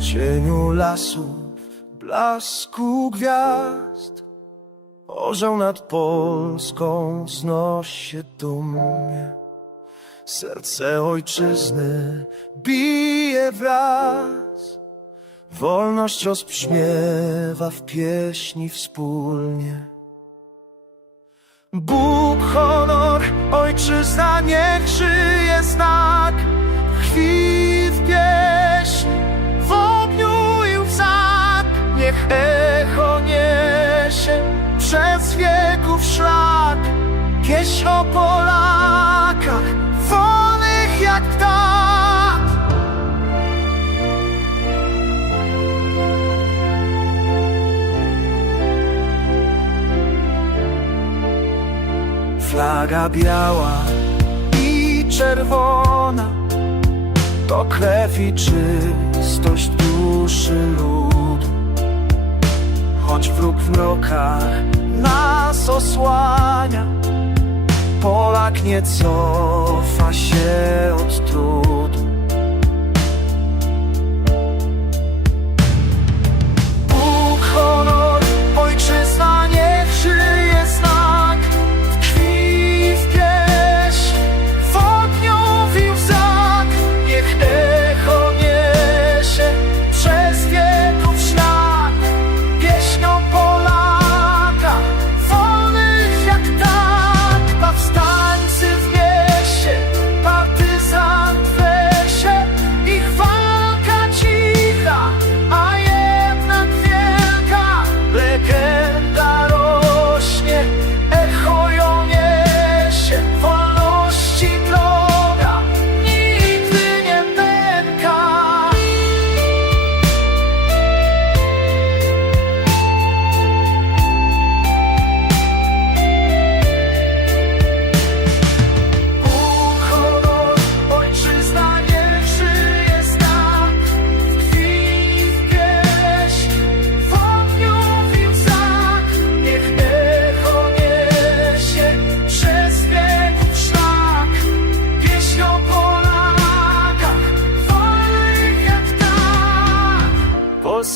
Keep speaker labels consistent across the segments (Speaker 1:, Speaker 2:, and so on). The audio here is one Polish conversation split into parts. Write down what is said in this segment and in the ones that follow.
Speaker 1: cieniu lasów, blasku gwiazd. Orzeł nad Polską znosi się dumnie. Serce ojczyzny bije wraz. Wolność rozbrzmiewa w pieśni wspólnie. Bóg, pieśń o Polakach, wolnych jak ptak. Flaga biała i czerwona To krew i czystość duszy ludu Choć wróg w mrokach nas osłania Polak nie cofa się od trudu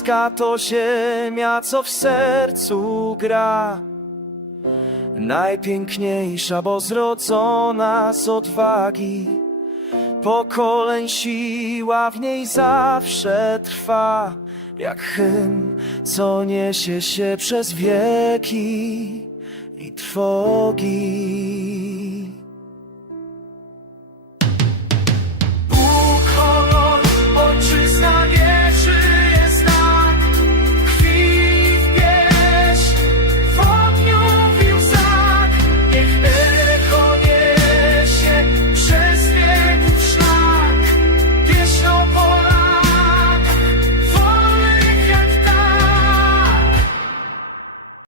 Speaker 1: Polska to ziemia, co w sercu gra. Najpiękniejsza, bo zrodzona z odwagi. Pokoleń siła w niej zawsze trwa, jak hymn, co niesie się przez wieki i trwogi.